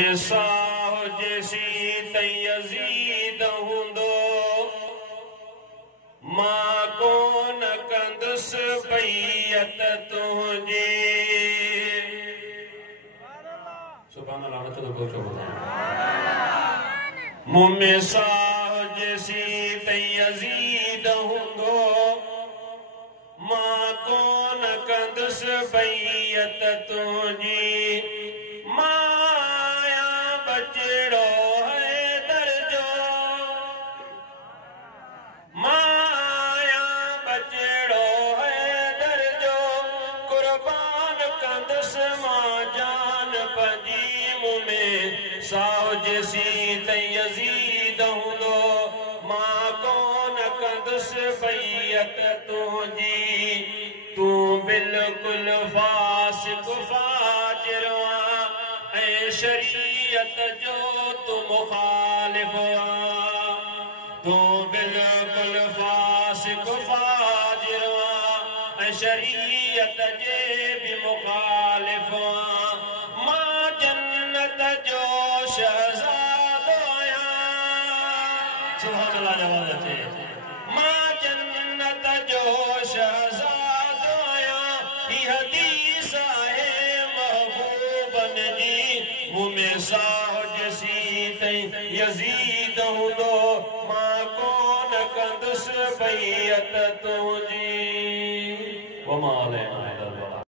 में साह जैसी त यज़ीद हूंदो मां कोन कंदुसि बैयत तुंहिंजी। सुभान अल्लाह नथो तो पहुचो मुंह में साह जैसी त यज़ीद हूंदो मां कोन कंदुसि बैयत तुंहिंजी। माया बचड़ो हैदर जो माया बचड़ो हैदर जो कुर्बान कंदुसि मां जान पंहिंजी। मुंह में साह जैसी त यज़ीद हूंदो मां कोन कंदुसि बैयत तुंहिंजी। तूं बिल्कुलु फासिक फाजिर ऐं शरीयत जो तू मुखालिफ तूं बिल्कुलु फासिक फाजिर ऐं शरीयत जे बि मुखालिफ। मां जन्नत जो शहज़ादो आहियां। सुभान अल्लाह जवाब अचे। मां जन्नत जो शहज़ादो आहियां। ही हदीस आहे महबूबन जी। मुंह में साह जैसी त यज़ीद हूंदो मां कोन कंदुसि बैयत तुंहिंजी। वमा अलैना